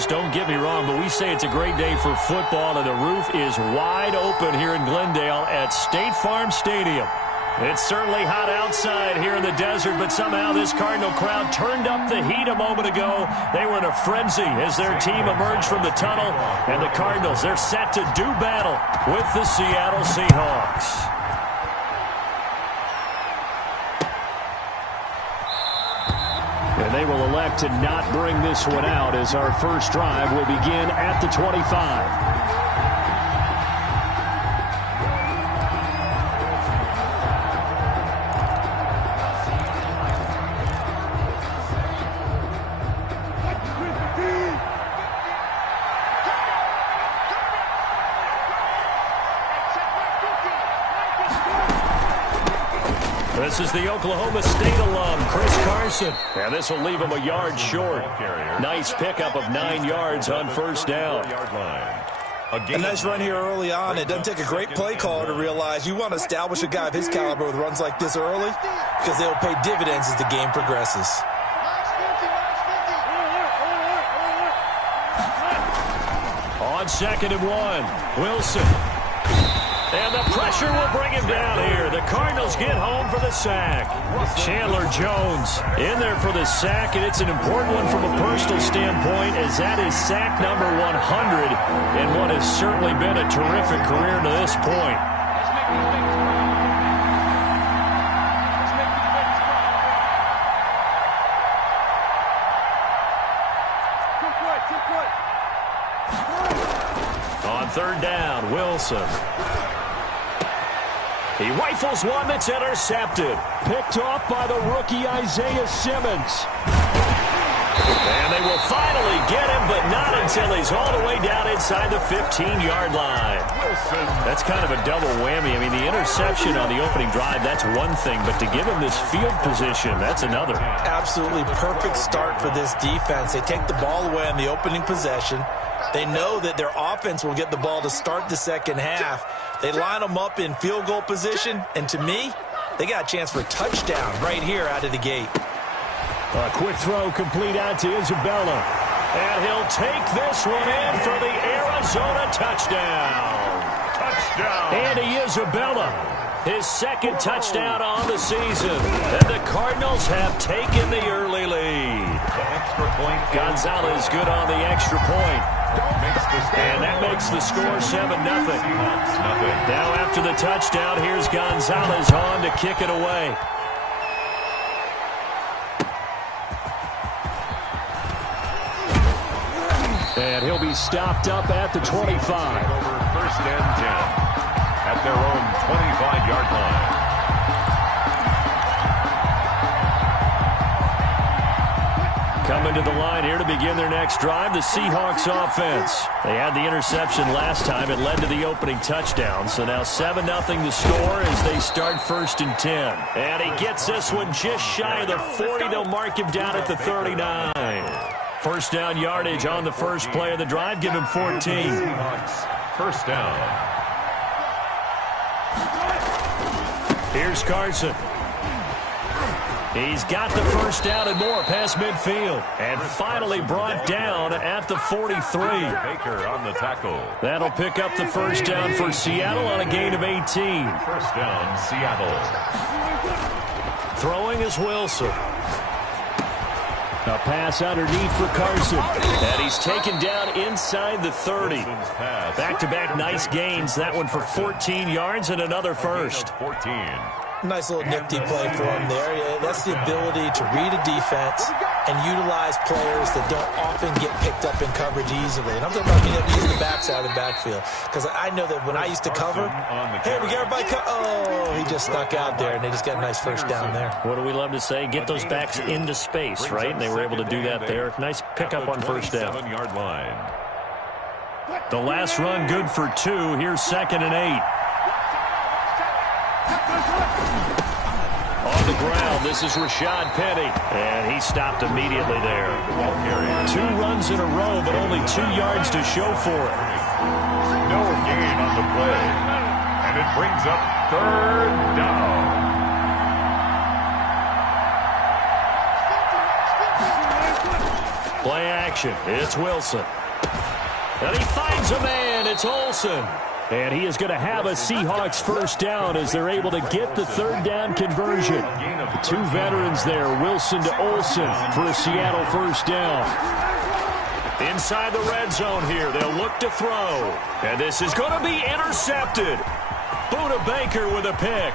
is, don't get me wrong, but we say it's a great day for football, and the roof is wide open here in Glendale at State Farm Stadium. It's certainly hot outside here in the desert, but somehow this Cardinal crowd turned up the heat a moment ago. They were in a frenzy as their team emerged from the tunnel, and the Cardinals, they're set to do battle with the Seattle Seahawks. And they will elect to not bring this one out as our first drive will begin at the 25. This is the Oklahoma State alum, Chris Carson. And this will leave him a yard short. Nice pickup of 9 yards on first down. A nice run here early on. It doesn't take a great play caller to realize you want to establish a guy of his caliber with runs like this early because they'll pay dividends as the game progresses. On 2nd and 1, Wilson. And the pressure will bring him down here. The Cardinals get home for the sack. Chandler Jones in there for the sack, and it's an important one from a personal standpoint as that is sack number 100 in what has certainly been a terrific career to this point. On 3rd down, Wilson. He rifles one that's intercepted. Picked off by the rookie Isaiah Simmons. And they will finally get him, but not until he's all the way down inside the 15-yard line. That's kind of a double whammy. I mean, the interception on the opening drive, that's one thing, but to give him this field position, that's another. Absolutely perfect start for this defense. They take the ball away on the opening possession. They know that their offense will get the ball to start the second half. They line them up in field goal position, and to me, they got a chance for a touchdown right here out of the gate. A quick throw complete out to Isabella. And he'll take this one in for the Arizona touchdown. Andy Isabella, his 2nd touchdown on the season. And the Cardinals have taken the early lead. Gonzalez good on the extra point. And that makes the score 7-0. Now after the touchdown, here's Gonzalez on to kick it away. And he'll be stopped up at the 25. Over 1st and 10 at their own 25-yard line. Coming to the line here to begin their next drive, the Seahawks offense. They had the interception last time. It led to the opening touchdown. So now 7-0 the score as they start 1st and 10. And he gets this one just shy of the 40. They'll mark him down at the 39. First down yardage on the first play of the drive. Give him 14. Seahawks, 1st down. Here's Carson. He's got the first down and more past midfield. And finally brought down at the 43. Baker on the tackle. That'll pick up the first down for Seattle on a gain of 18. 1st down, Seattle. Throwing is Wilson. A pass underneath for Carson. And he's taken down inside the 30. Back-to-back nice gains. That one for 14 yards and another first. 14. Nice little nifty play for him there. That's the ability to read a defense and utilize players that don't often get picked up in coverage easily. And I'm talking about being able to use the backs out of the backfield. Because I know that when I used to cover, hey, we get everybody oh, he just snuck out there, and they just got a nice first down there. What do we love to say? Get those backs into space, right? And they were able to do that there. Nice pickup on first down. 7-yard line. The last run good for 2. Here's 2nd and 8. On the ground, this is Rashad Penny. And he stopped immediately there. 2 runs in a row, but only 2 yards to show for it. No gain on the play. And it brings up 3rd down. Play action. It's Wilson. And he finds a man. It's Olsen. And he is going to have a Seahawks first down as they're able to get the third down conversion. The two veterans there, Wilson to Olsen, for a Seattle first down. Inside the red zone here, they'll look to throw. And this is going to be intercepted. Buda Baker with a pick.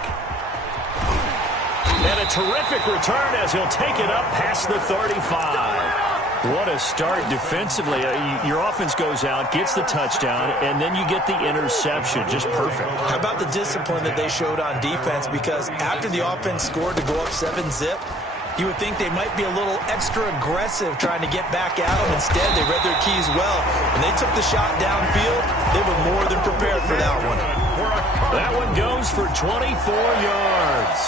And a terrific return as he'll take it up past the 35. What a start defensively. Your offense goes out, gets the touchdown, and then you get the interception. Just perfect. How about the discipline that they showed on defense? Because after the offense scored to go up 7-zip, you would think they might be a little extra aggressive trying to get back at them. Instead, they read their keys well. When they took the shot downfield, they were more than prepared for that one. That one goes for 24 yards.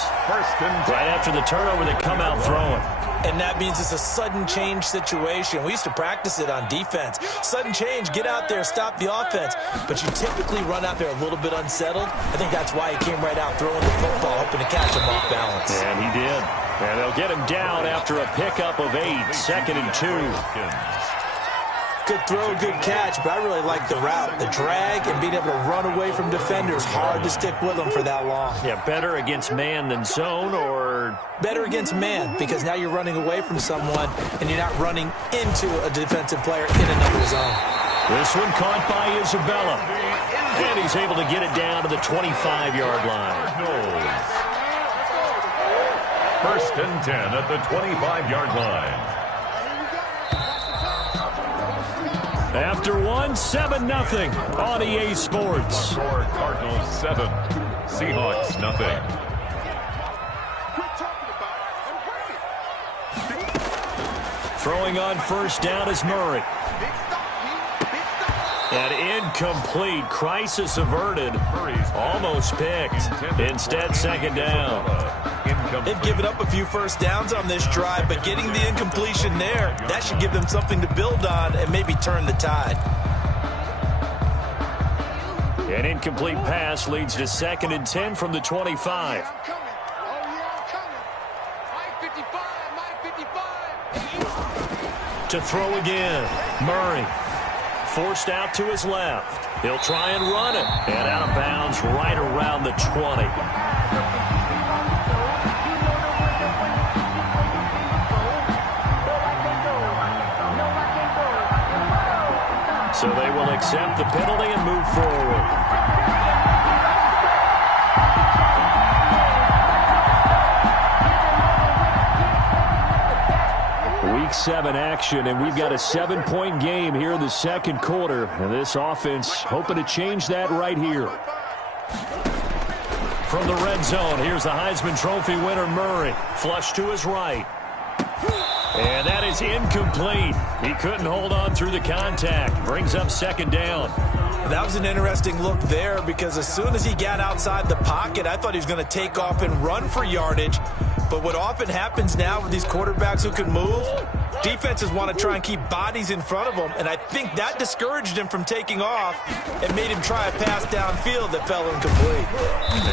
Right after the turnover, they come out throwing. And that means it's a sudden change situation. We used to practice it on defense. Sudden change, get out there, stop the offense. But you typically run out there a little bit unsettled. I think that's why he came right out throwing the football, hoping to catch him off balance. And he did. And they'll get him down after a pickup of 8, 2nd and 2. Good throw, good catch, but I really like the route. The drag and being able to run away from defenders. Hard to stick with them for that long. Yeah, better against man than zone, or? Better against man, because now you're running away from someone and you're not running into a defensive player in another zone. This one caught by Isabella. And he's able to get it down to the 25-yard line. First and 10 at the 25-yard line. After one, 7-0 on EA Sports. Cardinals 7, Seahawks nothing. Throwing on first down is Murray. And incomplete. Crisis averted. Almost picked. Instead, second down. They've given up a few first downs on this drive, but getting the incompletion there, that should give them something to build on and maybe turn the tide. An incomplete pass leads to 2nd and 10 from the 25. To throw again. Murray. Forced out to his left. He'll try and run it. And out of bounds right around the 20. So they will accept the penalty and move forward. Week 7 action, and we've got a 7-point game here in the second quarter. And this offense hoping to change that right here. From the red zone, here's the Heisman Trophy winner, Murray. Flush to his right. And that is incomplete. He couldn't hold on through the contact. Brings up second down. That was an interesting look there because as soon as he got outside the pocket, I thought he was going to take off and run for yardage. But what often happens now with these quarterbacks who can move, defenses want to try and keep bodies in front of them, and I think that discouraged him from taking off and made him try a pass downfield that fell incomplete.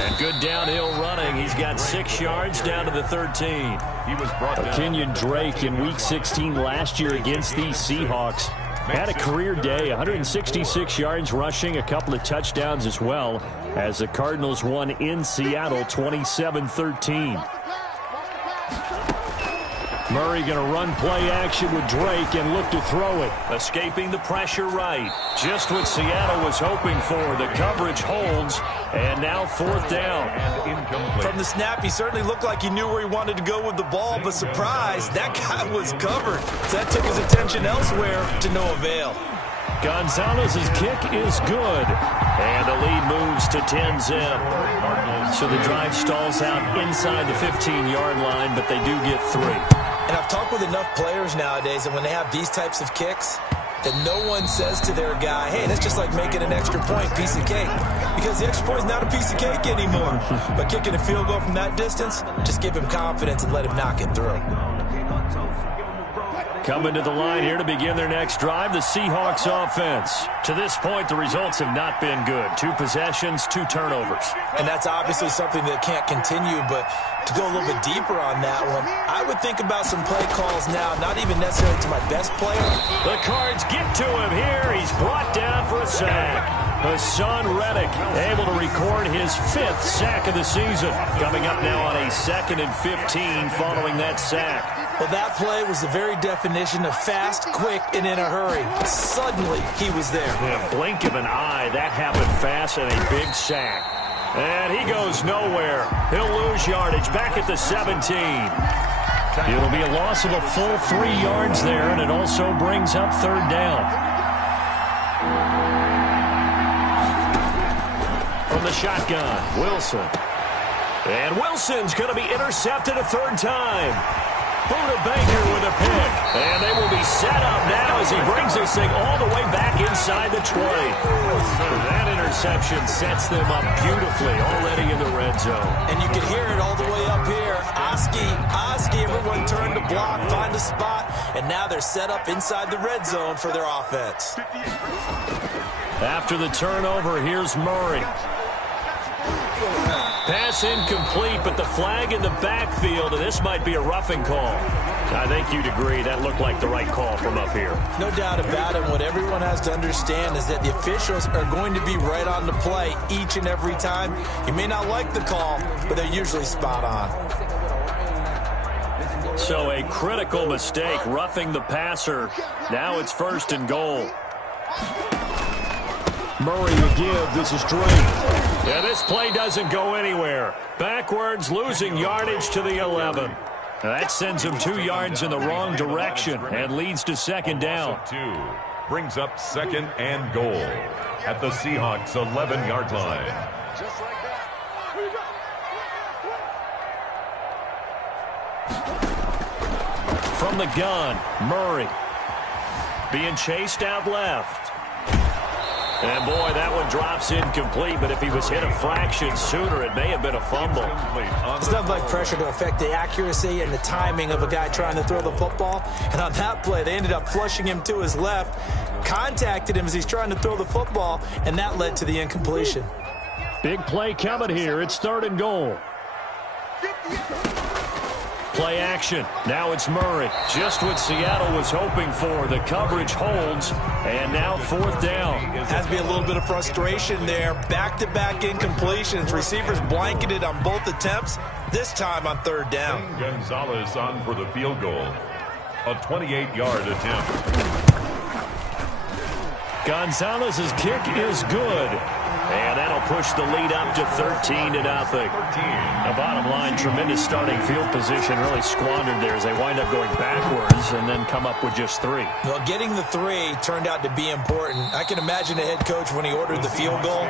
And good downhill running. He's got 6 yards down to the 13. He was brought down. Kenyon Drake in Week 16 last year against these Seahawks had a career day, 166 yards rushing, a couple of touchdowns as well, as the Cardinals won in Seattle 27-13. Murray going to run play action with Drake and look to throw it. Escaping the pressure right. Just what Seattle was hoping for. The coverage holds, and now 4th down. From the snap, he certainly looked like he knew where he wanted to go with the ball, but surprise, that guy was covered. So that took his attention elsewhere to no avail. Gonzalez's kick is good. And the lead moves to 10-zip. So the drive stalls out inside the 15-yard line, but they do get 3. And I've talked with enough players nowadays that when they have these types of kicks, that no one says to their guy, hey, that's just like making an extra point, piece of cake. Because the extra point is not a piece of cake anymore. But kicking a field goal from that distance, just give him confidence and let him knock it through. Coming to the line here to begin their next drive, the Seahawks offense. To this point, the results have not been good. 2 possessions, 2 turnovers. And that's obviously something that can't continue, but to go a little bit deeper on that one, I would think about some play calls now, not even necessarily to my best player. The Cards get to him here. He's brought down for a sack. Hassan Reddick able to record his 5th sack of the season. Coming up now on a 2nd and 15 following that sack. Well, that play was the very definition of fast, quick, and in a hurry. Suddenly, he was there. In a blink of an eye, that happened fast and a big sack. And he goes nowhere. He'll lose yardage back at the 17. It'll be a loss of a full 3 yards there, and it also brings up 3rd down. From the shotgun, Wilson. And Wilson's going to be intercepted a 3rd time. Buda Baker with a pick. And they will be set up now as he brings this thing all the way back inside the 20. That interception sets them up beautifully already in the red zone. And you can hear it all the way up here. Oski, everyone turned to block, find a spot, and now they're set up inside the red zone for their offense. After the turnover, here's Murray. Pass incomplete, but the flag in the backfield, and this might be a roughing call. I think you'd agree that looked like the right call from up here. No doubt about it. What everyone has to understand is that the officials are going to be right on the play each and every time. You may not like the call, but they're usually spot on. So a critical mistake, roughing the passer. Now it's 1st and goal. Murray to give. This is Drake. Yeah, this play doesn't go anywhere. Backwards, losing yardage to the 11. That sends him 2 yards in the wrong direction and leads to 2nd down. 2 brings up 2nd and goal at the Seahawks 11-yard line. Just like that. From the gun, Murray. Being chased out left. And, boy, that one drops incomplete, but if he was hit a fraction sooner, it may have been a fumble. It's not like pressure to affect the accuracy and the timing of a guy trying to throw the football. And on that play, they ended up flushing him to his left, contacted him as he's trying to throw the football, and that led to the incompletion. Big play coming here. It's 3rd and goal. Play action. Now it's Murray. Just what Seattle was hoping for. The coverage holds, and now 4th down. Has to be a little bit of frustration there. Back-to-back incompletions. Receivers blanketed on both attempts, this time on 3rd down. Gonzalez on for the field goal. A 28-yard attempt. Gonzalez's kick is good. And that'll push the lead up to 13-0. The bottom line, tremendous starting field position, really squandered there as they wind up going backwards and then come up with just 3. Well, getting the 3 turned out to be important. I can imagine the head coach when he ordered the field goal.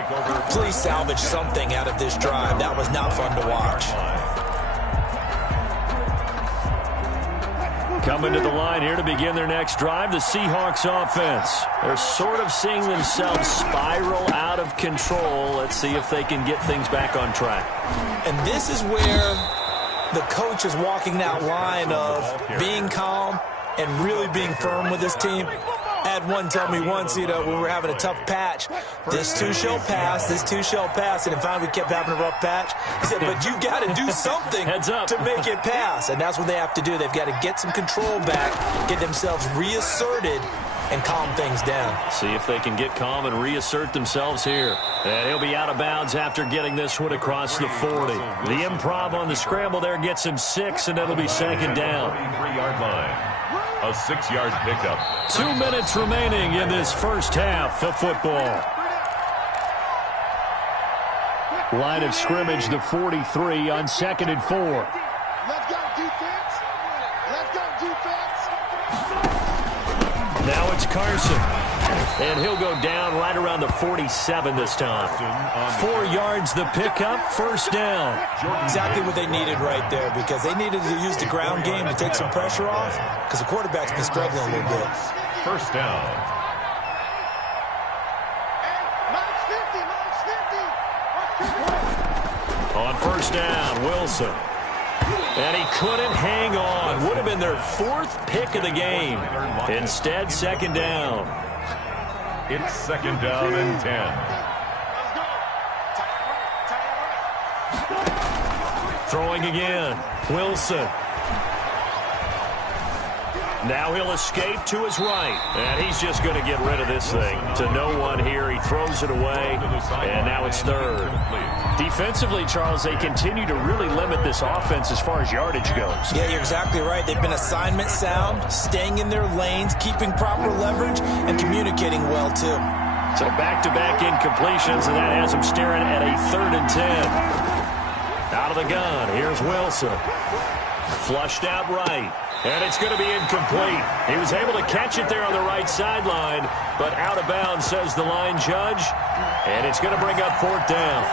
Please salvage something out of this drive. That was not fun to watch. Coming to the line here to begin their next drive, the Seahawks offense. They're sort of seeing themselves spiral out of control. Let's see if they can get things back on track. And this is where the coach is walking that line of being calm and really being firm with his team. I had one tell me once, when we were having a tough patch, this too shall pass, this too shall pass. And finally we kept having a rough patch. He said, but you got to do something to make it pass. And that's what they have to do. They've got to get some control back, get themselves reasserted, and calm things down. See if they can get calm and reassert themselves here. And he'll be out of bounds after getting this one across the 40. The improv on the scramble there gets him 6, and it'll be 2nd down. 43-yard line. A 6-yard pickup. 2 minutes remaining in this first half of football. Line of scrimmage, the 43 on 2nd and 4. Let's go defense. Let's go defense. Now it's Carson. And he'll go down right around the 47 this time. 4 yards the pickup, 1st down. Exactly what they needed right there, because they needed to use the ground game to take some pressure off, because the quarterback's been struggling a little bit. 1st down. On 1st down, Wilson. And he couldn't hang on. Would have been their 4th pick of the game. Instead, 2nd down. It's 2nd down and 10. Throwing again. Wilson. Now he'll escape to his right. And he's just going to get rid of this thing. To no one here. He throws it away. And now it's 3rd. Defensively, Charles, they continue to really limit this offense as far as yardage goes. Yeah, you're exactly right. They've been assignment sound, staying in their lanes, keeping proper leverage, and communicating well, too. So back-to-back incompletions, and that has them staring at a 3rd and 10. Out of the gun, here's Wilson. Flushed out right. And it's going to be incomplete. He was able to catch it there on the right sideline, but out of bounds, says the line judge. And it's going to bring up 4th down.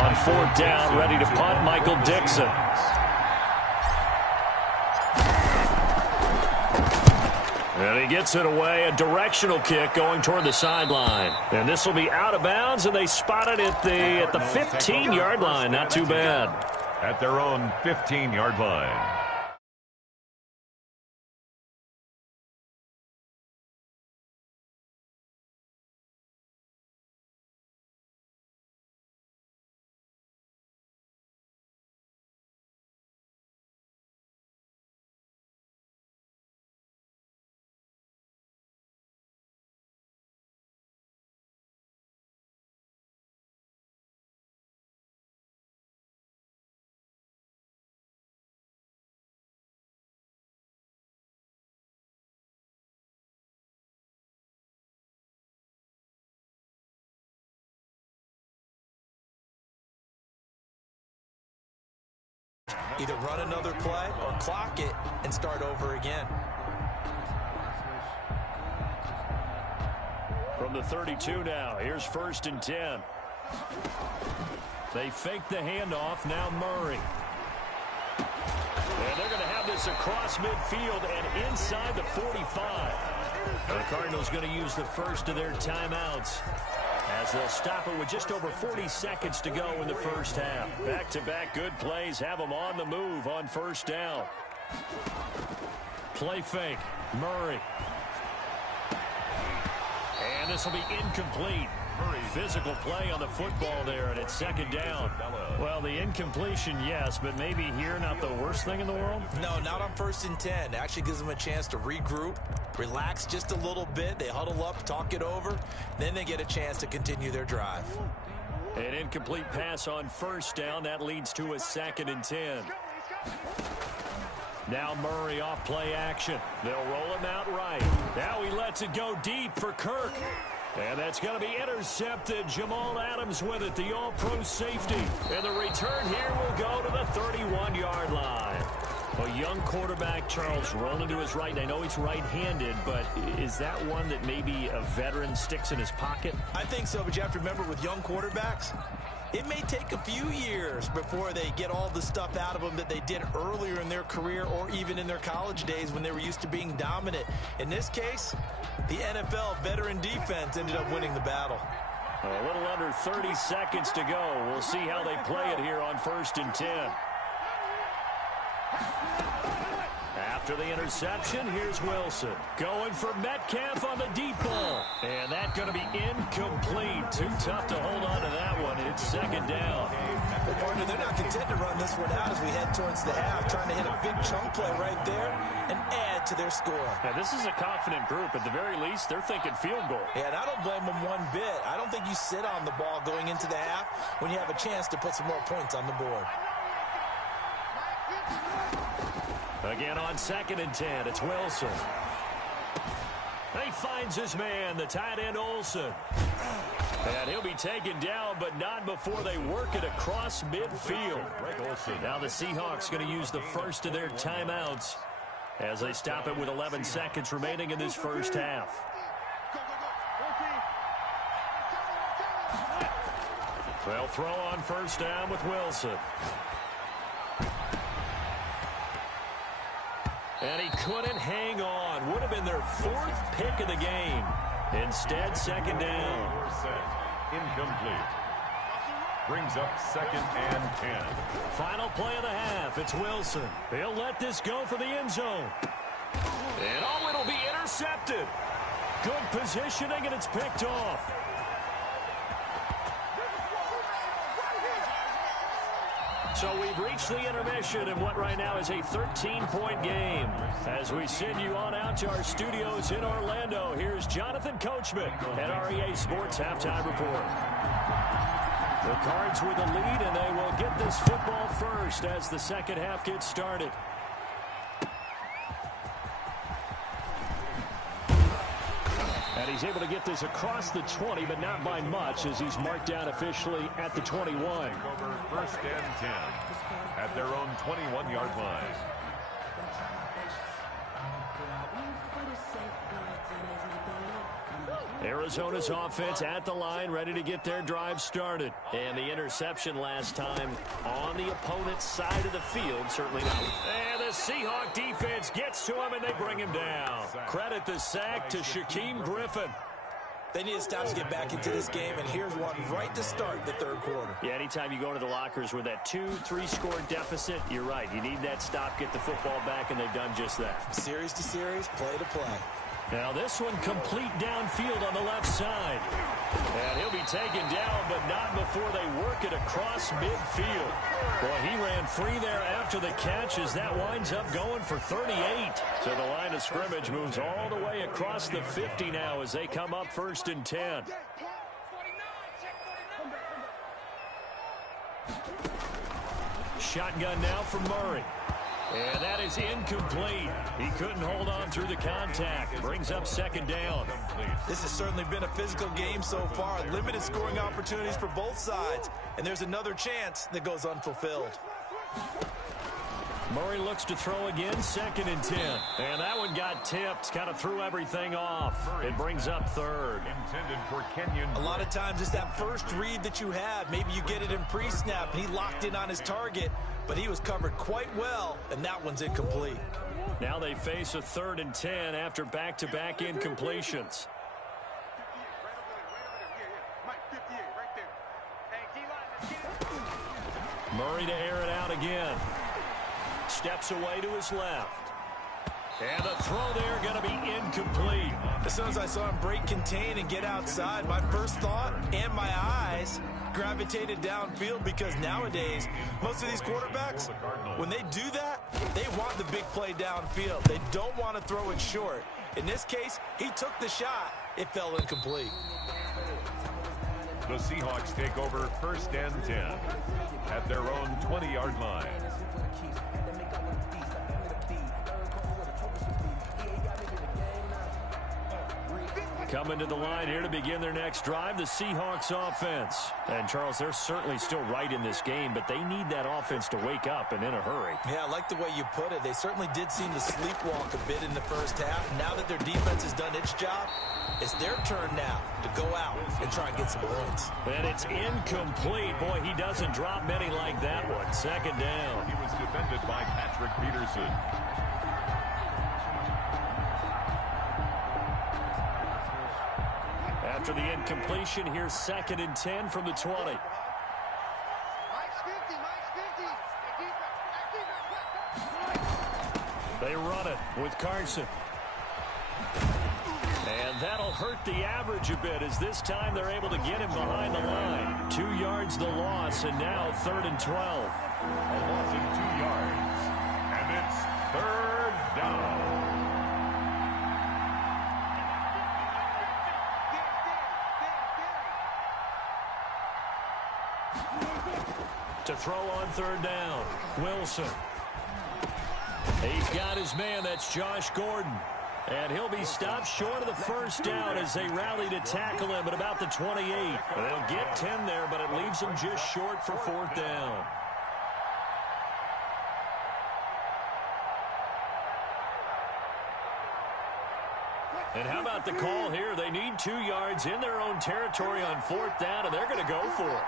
On 4th down, ready to punt, Michael Dixon. And he gets it away, a directional kick going toward the sideline. And this will be out of bounds, and they spot it at the 15-yard line. Not too bad. At their own 15-yard line. Either run another play or clock it and start over again. From the 32 now, here's 1st and 10. They fake the handoff, now Murray. And they're going to have this across midfield and inside the 45. The Cardinals going to use the first of their timeouts, as they'll stop it with just over 40 seconds to go in the first half. Back-to-back good plays have them on the move on 1st down. Play fake. Murray. And this will be incomplete. Physical play on the football there, and it's 2nd down. Well, the incompletion, yes, but maybe here not the worst thing in the world? No, not on 1st and 10. It actually gives them a chance to regroup, relax just a little bit. They huddle up, talk it over. Then they get a chance to continue their drive. An incomplete pass on 1st down. That leads to a 2nd and 10. Now Murray off play action. They'll roll him out right. Now he lets it go deep for Kirk. And that's going to be intercepted. Jamal Adams with it, the all-pro safety. And the return here will go to the 31-yard line. A young quarterback, Charles, rolling to his right. I know he's right-handed, but is that one that maybe a veteran sticks in his pocket? I think so, but you have to remember with young quarterbacks, it may take a few years before they get all the stuff out of them that they did earlier in their career or even in their college days when they were used to being dominant. In this case, the NFL veteran defense ended up winning the battle. A little under 30 seconds to go. We'll see how they play it here on 1st and 10. After the interception, here's Wilson. Going for Metcalf on the deep ball. And that's going to be incomplete. Too tough to hold on to that one. It's 2nd down. Well, partner, they're not content to run this one out as we head towards the half, trying to hit a big chunk play right there and add to their score. Now, this is a confident group. At the very least, they're thinking field goal. Yeah, and I don't blame them one bit. I don't think you sit on the ball going into the half when you have a chance to put some more points on the board. Again on 2nd and 10, it's Wilson. He finds his man, the tight end Olsen. And he'll be taken down, but not before they work it across midfield. Now the Seahawks going to use the first of their timeouts as they stop it with 11 seconds remaining in this first half. They'll throw on 1st down with Wilson. And he couldn't hang on. Would have been their 4th pick of the game. Instead, 2nd down. Incomplete. Brings up 2nd and 10. Final play of the half. It's Wilson. He'll let this go for the end zone. And oh, it'll be intercepted. Good positioning, and it's picked off. So we've reached the intermission in what right now is a 13-point game. As we send you on out to our studios in Orlando, here's Jonathan Coachman at REA Sports Halftime Report. The Cards with the lead, and they will get this football first as the second half gets started. And he's able to get this across the 20, but not by much, as he's marked down officially at the 21. Over 1st and 10 at their own 21-yard line. Arizona's offense at the line, ready to get their drive started. And the interception last time on the opponent's side of the field, certainly not. And the Seahawks defense gets to him, and they bring him down. Credit the sack to Shaquem Griffin. They need to stop to get back into this game, and here's one right to start the third quarter. Yeah, anytime you go into the lockers with that 2-3 score deficit, you're right. You need that stop, get the football back, and they've done just that. Series to series, play to play. Now this one complete downfield on the left side. And he'll be taken down, but not before they work it across midfield. Boy, he ran free there after the catch as that winds up going for 38. So the line of scrimmage moves all the way across the 50 now as they come up 1st and 10. Shotgun now for Murray. And that is incomplete. He couldn't hold on through the contact. Brings up 2nd down. This has certainly been a physical game so far. Limited scoring opportunities for both sides. And there's another chance that goes unfulfilled. Murray looks to throw again, 2nd and 10. And that one got tipped, kind of threw everything off. It brings up 3rd. Intended for Kenyon. A lot of times it's that first read that you have. Maybe you get it in pre-snap, and he locked in on his target, but he was covered quite well, and that one's incomplete. Now they face a 3rd and 10 after back-to-back incompletions. Murray to air it out again. Steps away to his left. And the throw there going to be incomplete. As soon as I saw him break contain and get outside, my first thought and my eyes gravitated downfield, because nowadays, most of these quarterbacks, when they do that, they want the big play downfield. They don't want to throw it short. In this case, he took the shot. It fell incomplete. The Seahawks take over 1st and 10 at their own 20-yard line. Coming to the line here to begin their next drive, the Seahawks offense. And, Charles, they're certainly still right in this game, but they need that offense to wake up and in a hurry. Yeah, I like the way you put it. They certainly did seem to sleepwalk a bit in the first half. Now that their defense has done its job, it's their turn now to go out and try and get some points. And it's incomplete. Boy, he doesn't drop many like that one. 2nd down. He was defended by Patrick Peterson. After the incompletion, here's 2nd and 10 from the 20. They run it with Carson. And that'll hurt the average a bit, as this time they're able to get him behind the line. 2 yards the loss, and now 3rd and 12. A loss of 2 yards. And it's 3rd down. To throw on 3rd down, Wilson. He's got his man, that's Josh Gordon. And he'll be stopped short of the 1st down as they rally to tackle him at about the 28. They'll get 10 there, but it leaves them just short for 4th down. And how about the call here? They need 2 yards in their own territory on 4th down, and they're going to go for it.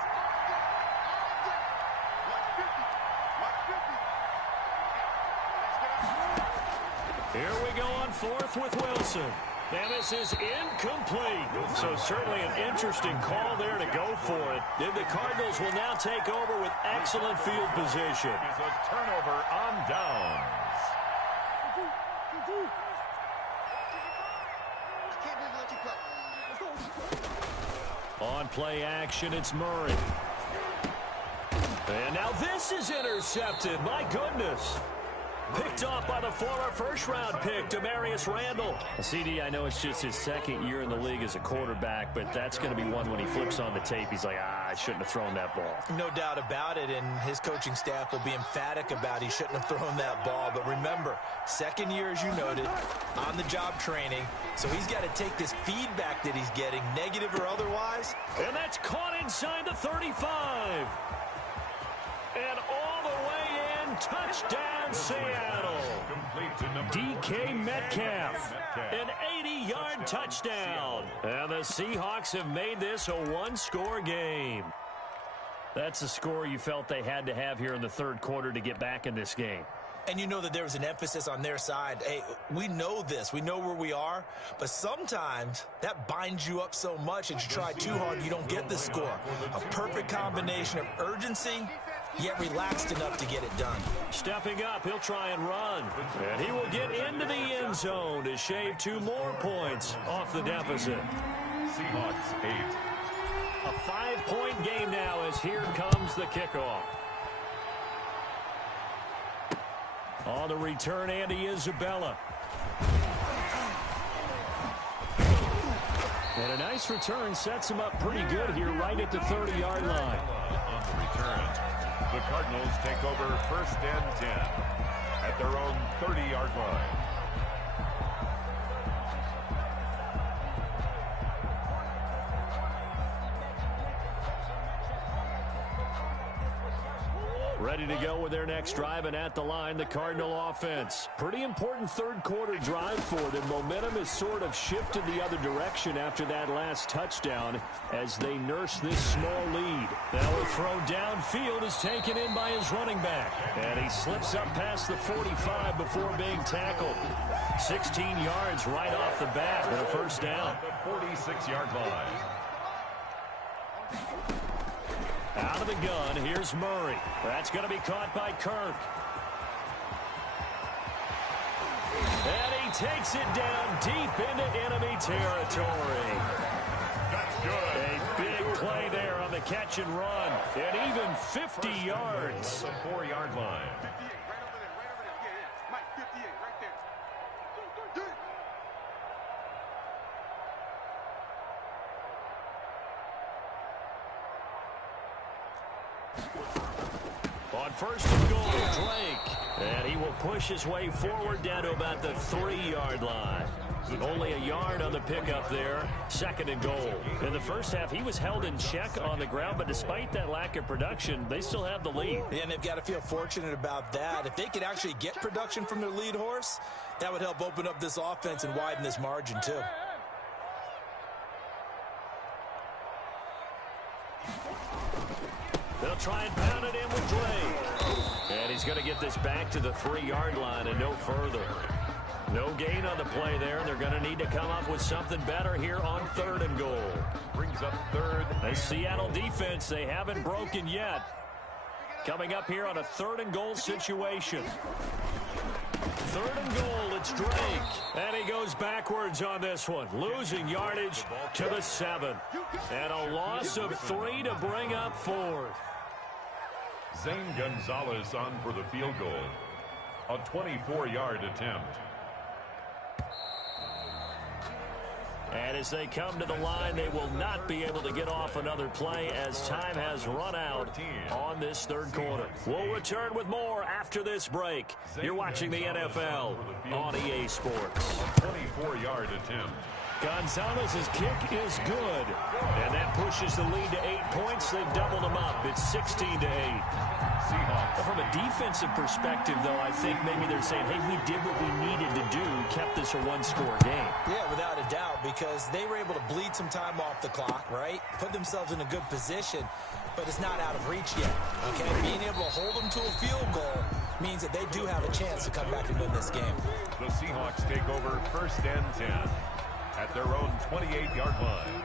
Here we go on 4th with Wilson. And this is incomplete. So certainly an interesting call there to go for it. And the Cardinals will now take over with excellent field position. It's a turnover on downs. On play action, it's Murray. And now this is intercepted. My goodness. Picked off by the former first-round pick, Demarius Randall. CD, I know it's just his second year in the league as a quarterback, but that's going to be one when he flips on the tape. He's like, I shouldn't have thrown that ball. No doubt about it, and his coaching staff will be emphatic about he shouldn't have thrown that ball. But remember, second year, as you noted, on-the-job training, so he's got to take this feedback that he's getting, negative or otherwise. And that's caught inside the 35. And all the way in, touchdown Seattle. DK Metcalf, an 80-yard touchdown. And the Seahawks have made this a one-score game. That's a score you felt they had to have here in the third quarter to get back in this game. And you know that there was an emphasis on their side. Hey, we know this. We know where we are. But sometimes that binds you up so much that you try too hard, you don't get the score. A perfect combination of urgency, yet relaxed enough to get it done. Stepping up, he'll try and run. And he will get into the end zone to shave 2 more points off the deficit. Seahawks 8. A 5-point game now as here comes the kickoff. On the return, Andy Isabella. And a nice return sets him up pretty good here right at the 30-yard line. On the return, the Cardinals take over first and 10 at their own 30-yard line. Ready to go with their next drive, and at the line, the Cardinal offense. Pretty important third quarter drive for them. Momentum has sort of shifted the other direction after that last touchdown as they nurse this small lead. Now a throw downfield is taken in by his running back. And he slips up past the 45 before being tackled. 16 yards right off the bat and a first down. The 46-yard line. Out of the gun, here's Murray. That's going to be caught by Kirk. And he takes it down deep into enemy territory. That's good. A big play there on the catch and run. And even 50 yards. The 4-yard line. 58, right over there, yeah, Mike, 58, right there. On first and goal, Drake. And he will push his way forward down to about the 3-yard line. Only a yard on the pickup there. Second and goal. In the first half, he was held in check on the ground, but despite that lack of production, they still have the lead. And they've got to feel fortunate about that. If they could actually get production from their lead horse, that would help open up this offense and widen this margin too. They'll try and pound it in with Drake. And he's going to get this back to the 3-yard line and no further. No gain on the play there. They're going to need to come up with something better here on third and goal. Brings up third. The Seattle defense, they haven't broken yet. Coming up here on a third and goal situation. Third and goal, it's Drake. And he goes backwards on this one. Losing yardage to the 7. And a loss of 3 to bring up fourth. Zane Gonzalez on for the field goal. A 24-yard attempt. And as they come to the line, they will not be able to get off another play as time has run out on this third quarter. We'll return with more after this break. You're watching the NFL on EA Sports. A 24-yard attempt. Gonzalez's kick is good. And that pushes the lead to 8 points. They've doubled them up. It's 16 to 8. Seahawks. From a defensive perspective, though, I think maybe they're saying, hey, we did what we needed to do, kept this a one-score game. Yeah, without a doubt, because they were able to bleed some time off the clock, right? Put themselves in a good position, but it's not out of reach yet, okay? Being able to hold them to a field goal means that they do have a chance to come back and win this game. The Seahawks take over first and 10 28-yard line.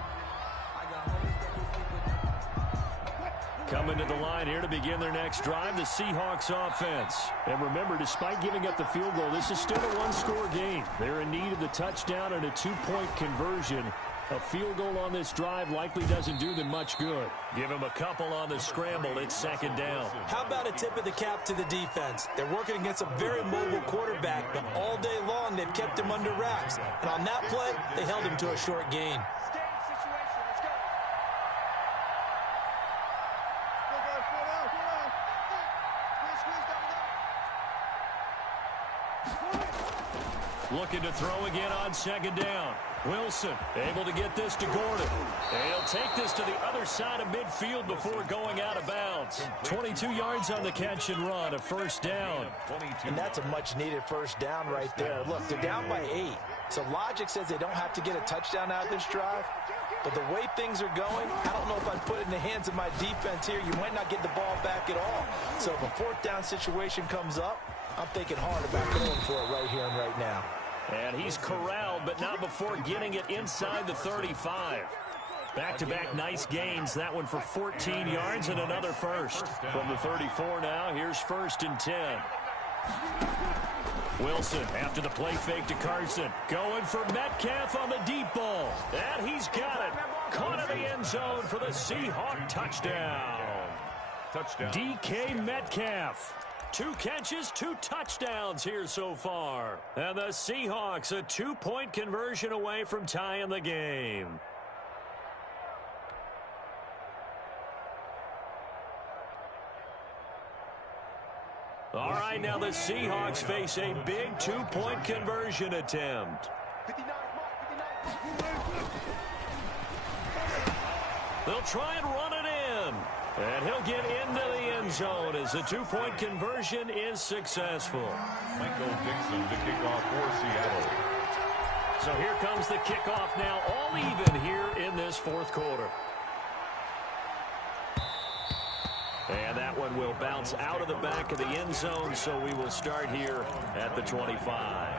Coming to the line here to begin their next drive, the Seahawks offense. And remember, despite giving up the field goal, this is still a one-score game. They're in need of the touchdown and a two-point conversion. A field goal on this drive likely doesn't do them much good. Give them a couple on the scramble. It's second down. How about a tip of the cap to the defense? They're working against a very mobile quarterback, but all day long they've kept him under wraps. And on that play, they held him to a short gain. Looking to throw again on second down. Wilson able to get this to Gordon. And he'll take this to the other side of midfield before going out of bounds. 22 yards on the catch and run, a first down. And that's a much-needed first down right there. Look, they're down by 8. So logic says they don't have to get a touchdown out of this drive. But the way things are going, I don't know if I'd put it in the hands of my defense here. You might not get the ball back at all. So if a fourth down situation comes up, I'm thinking hard about going for it right here and right now. And he's corralled, but not before getting it inside the 35. Back-to-back nice gains. That one for 14 yards and another first. From the 34 now, here's 1st and 10. Wilson after the play fake to Carson. Going for Metcalf on the deep ball. And he's got it. Caught in the end zone for the Seahawk touchdown. DK Metcalf. 2 catches, 2 touchdowns here so far. And the Seahawks a 2-point conversion away from tying the game. All right, now the Seahawks face a big 2-point conversion attempt. They'll try and run it in. And he'll get into the end zone as the 2-point conversion is successful. Michael Dixon to kick off for Seattle. So here comes the kickoff now, all even here in this fourth quarter. And that one will bounce out of the back of the end zone, so we will start here at the 25.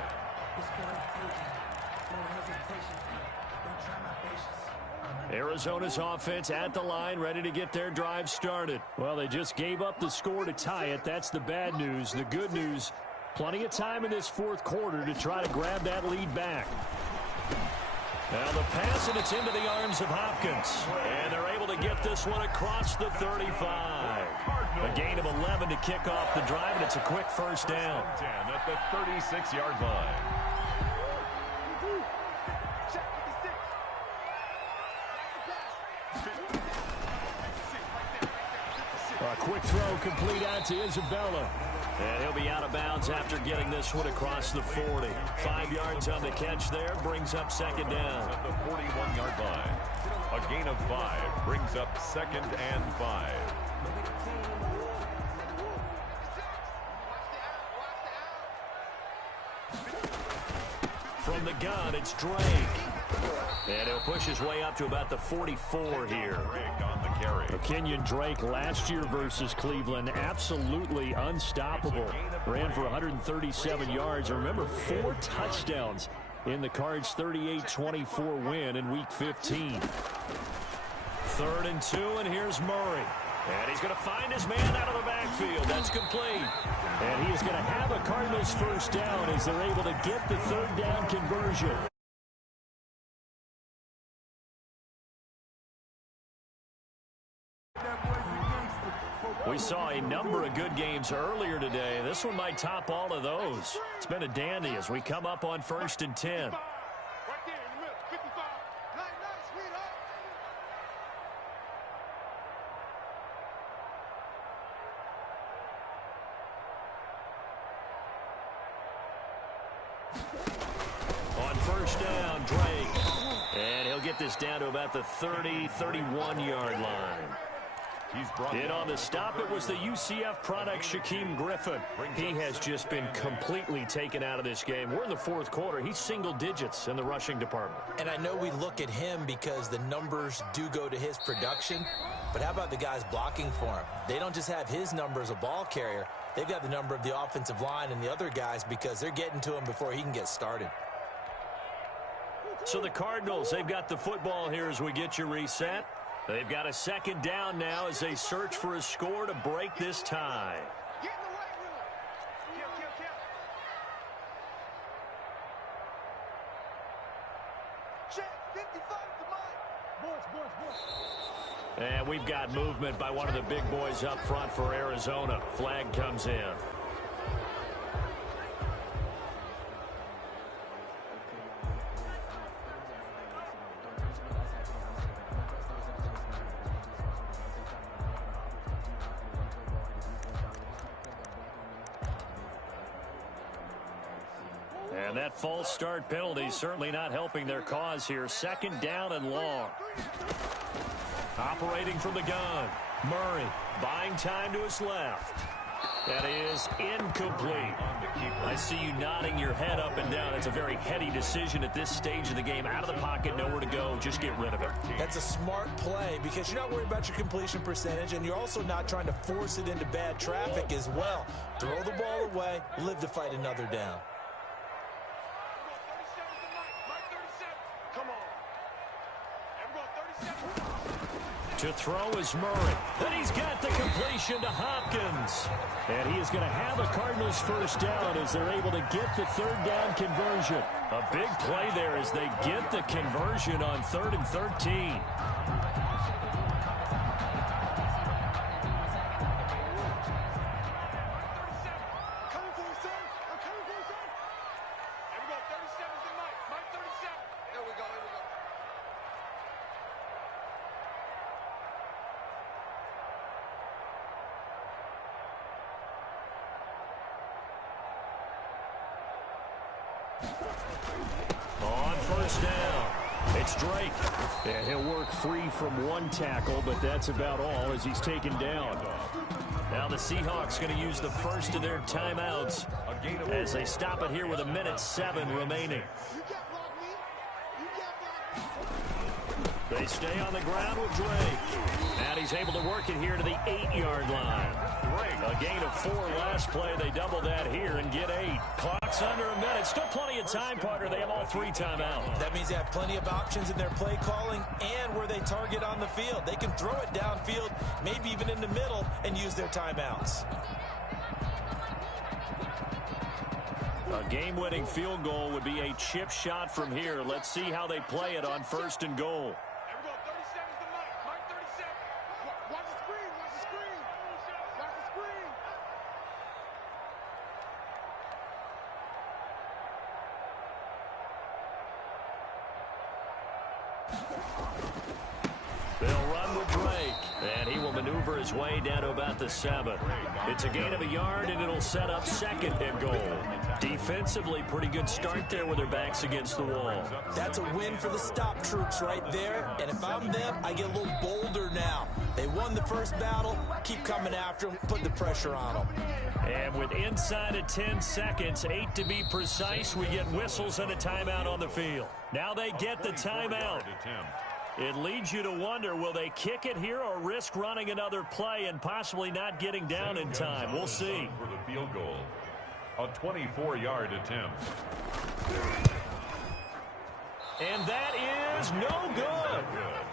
Arizona's offense at the line, ready to get their drive started. Well, they just gave up the score to tie it. That's the bad news. The good news, plenty of time in this fourth quarter to try to grab that lead back. Now the pass, and it's into the arms of Hopkins. And they're able to get this one across the 35. A gain of 11 to kick off the drive, and it's a quick first down. 10 at the 36-yard line. A quick throw complete out to Isabella. And he'll be out of bounds after getting this one across the 40. 5 yards on the catch there, brings up second down. At the 41-yard line. A gain of 5 brings up 2nd and 5. From the gun, it's Drake. And he'll push his way up to about the 44 here. On the carry. Kenyon Drake last year versus Cleveland, absolutely unstoppable. Ran for 137 yards. Remember, 4 touchdowns in the Cards' 38-24 win in Week 15. 3rd and 2, and here's Murray. And he's going to find his man out of the backfield. That's complete. And he is going to have a Cardinals first down as they're able to get the 3rd down conversion. We saw a number of good games earlier today. This one might top all of those. It's been a dandy as we come up on 1st and 10. On first down, Drake. And he'll get this down to about the 30, 31-yard line. In on the stop, it was the UCF product, Shaquem Griffin. He has just been completely taken out of this game. We're in the fourth quarter. He's single digits in the rushing department. And I know we look at him because the numbers do go to his production. But how about the guys blocking for him? They don't just have his number as a ball carrier. They've got the number of the offensive line and the other guys because they're getting to him before he can get started. So the Cardinals, they've got the football here as we get you reset. They've got a second down now as they search for a score to break this tie. Get in the weight room. Check, 55 to mine. Boys. And we've got movement by one of the big boys up front for Arizona. Flag comes in. And that false start penalty certainly not helping their cause here. Second down and long. Operating from the gun. Murray buying time to his left. That is incomplete. I see you nodding your head up and down. It's a very heady decision at this stage of the game. Out of the pocket, nowhere to go. Just get rid of it. That's a smart play because you're not worried about your completion percentage, and you're also not trying to force it into bad traffic as well. Throw the ball away, live to fight another down. To throw is Murray. Then he's got the completion to Hopkins. And he is going to have a Cardinals first down as they're able to get the third down conversion. A big play there as they get the conversion on 3rd and 13. On first down, it's Drake. And he'll work free from one tackle, but that's about all as he's taken down. Now the Seahawks going to use the first of their timeouts as they stop it here with 1:07 remaining. They stay on the ground with Drake. And he's able to work it here to the 8-yard line. A gain of 4 last play. They double that here and get 8. Clock's under a minute. Still plenty of time, partner. They have all 3 timeouts. That means they have plenty of options in their play calling and where they target on the field. They can throw it downfield, maybe even in the middle, and use their timeouts. A game-winning field goal would be a chip shot from here. Let's see how they play it on 1st and goal. They'll run with Drake, and he will maneuver his way down to about the 7. It's a gain of 1 yard, and it'll set up 2nd and goal. Defensively, pretty good start there with their backs against the wall. That's a win for the stop troops right there, and if I'm them, I get a little bolder now. They won the first battle, keep coming after them, put the pressure on them. And with inside of 10 seconds, 8 to be precise, we get whistles and a timeout on the field. Now they get the timeout. It leads you to wonder, will they kick it here or risk running another play and possibly not getting down in time? We'll see. For the field goal, a 24-yard attempt. And that is no good.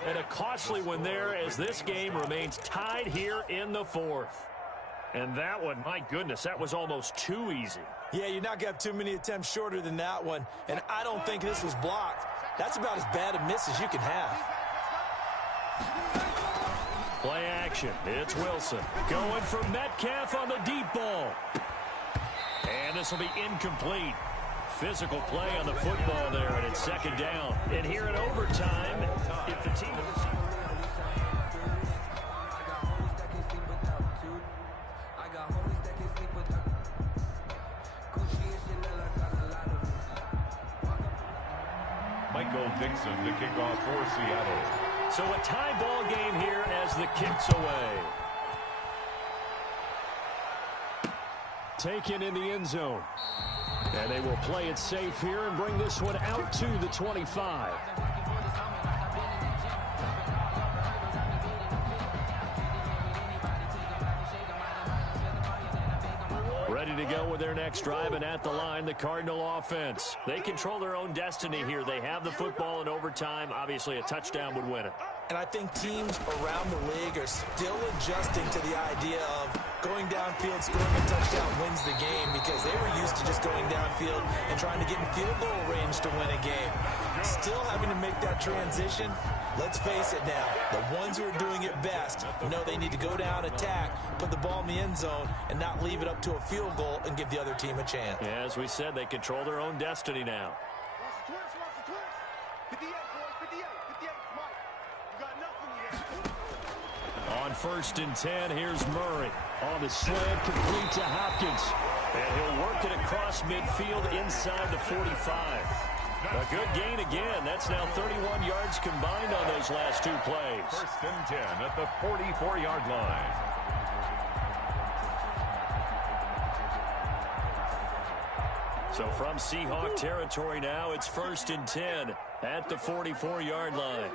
And a costly one there as this game remains tied here in the 4th. And that one, my goodness, that was almost too easy. Yeah, you're not going to have too many attempts shorter than that one, and I don't think this was blocked. That's about as bad a miss as you can have. Play action. It's Wilson going for Metcalf on the deep ball. And this will be incomplete. Physical play on the football there, and it's 2nd down. And here in overtime, if the team... Dixon to kick off for Seattle. So a tie ball game here as the kick's away. Taken in the end zone. And they will play it safe here and bring this one out to the 25. Ready to go with their next drive, and at the line, the Cardinal offense. They control their own destiny here. They have the football in overtime. Obviously, a touchdown would win it. And I think teams around the league are still adjusting to the idea of going downfield, scoring a touchdown wins the game, because they were used to just going downfield and trying to get in field goal range to win a game. Still having to make that transition. Let's face it now, the ones who are doing it best know they need to go down, attack, put the ball in the end zone, and not leave it up to a field goal and give the other team a chance. Yeah, as we said, they control their own destiny now. On 1st and 10, here's Murray. On the slant, complete to Hopkins. And he'll work it across midfield inside the 45. A good gain again. That's now 31 yards combined on those last two plays. 1st and 10 at the 44-yard line. So from Seahawk territory now, it's 1st and 10 at the 44-yard line.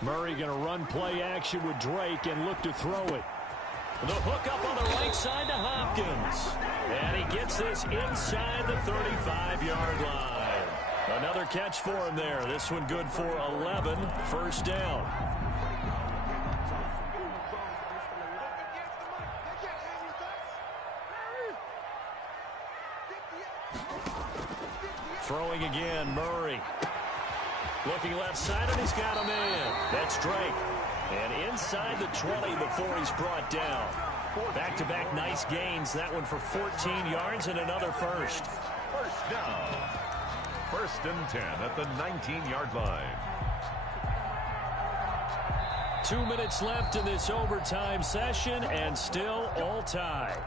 Murray going to run play action with Drake and look to throw it. The hook up on the right side to Hopkins. And he gets this inside the 35-yard line. Another catch for him there. This one good for 11. 1st down. Throwing again, Murray. Looking left side, and he's got a man. That's Drake. And inside the 20 before he's brought down. Back-to-back nice gains. That one for 14 yards and another first. 1st down. 1st and 10 at the 19-yard line. 2 minutes left in this overtime session, and still all tied.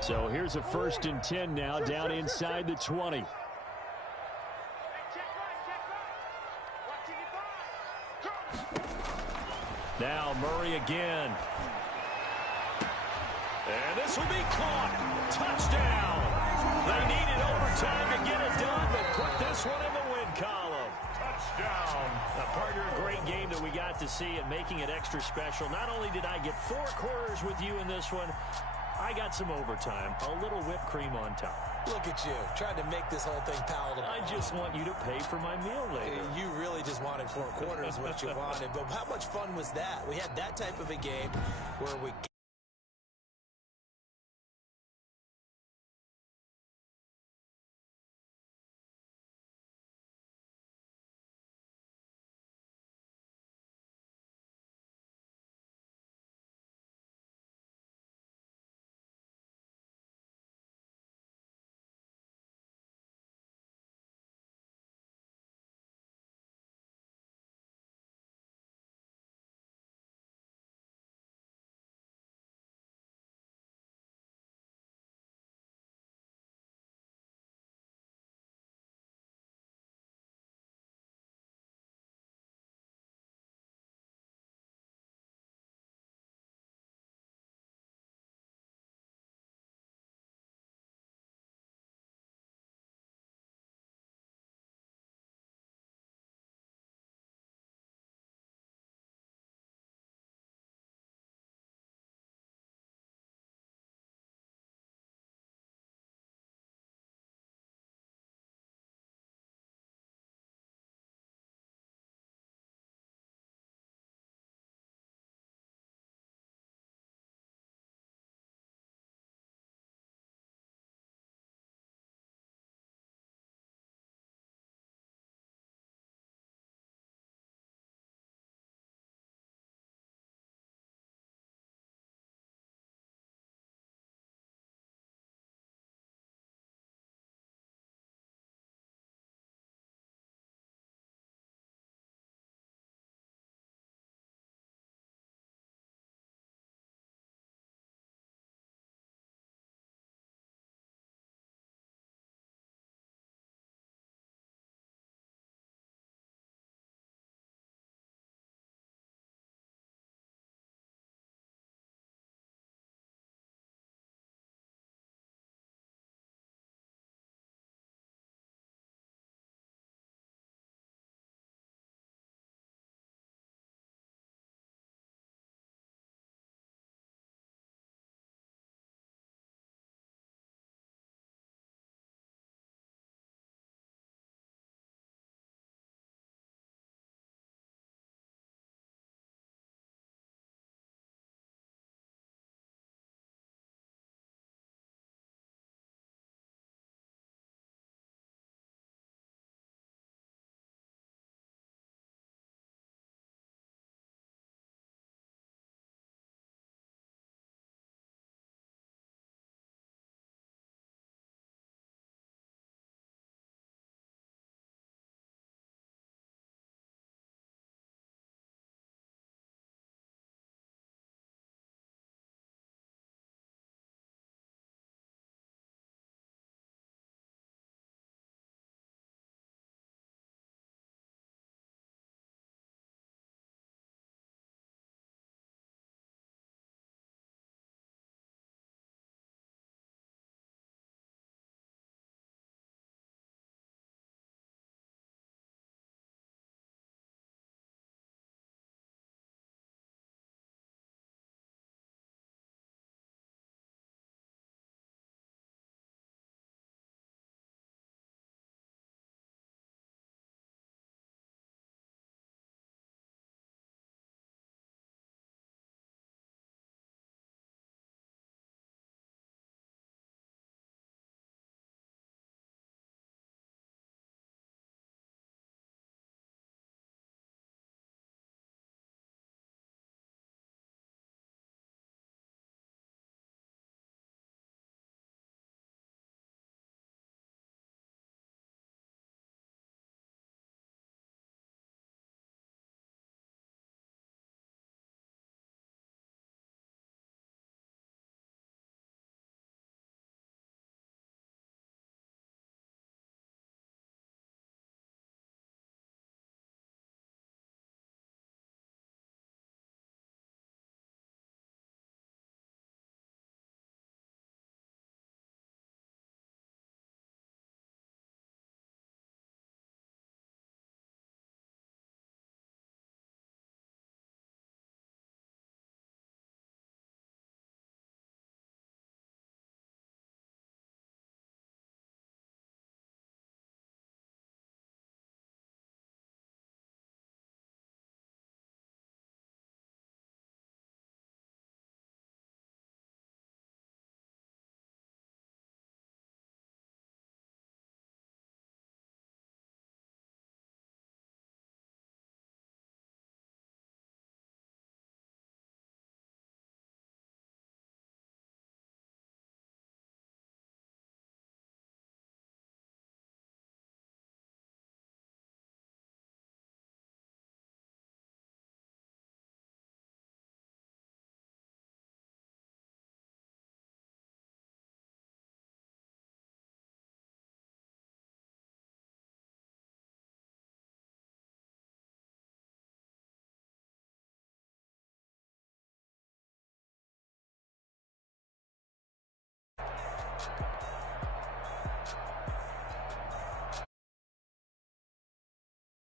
So here's a 1st and 10 now, down inside the 20. Now Murray again. And this will be caught. Touchdown. They needed overtime to get it done, but put this one in the win column. Touchdown. Now, partner, a great game that we got to see, and making it extra special. Not only did I get 4 quarters with you in this one, I got some overtime, a little whipped cream on top. Look at you, trying to make this whole thing palatable. I just want you to pay for my meal later. You really just wanted 4 quarters, what you wanted. But how much fun was that? We had that type of a game where we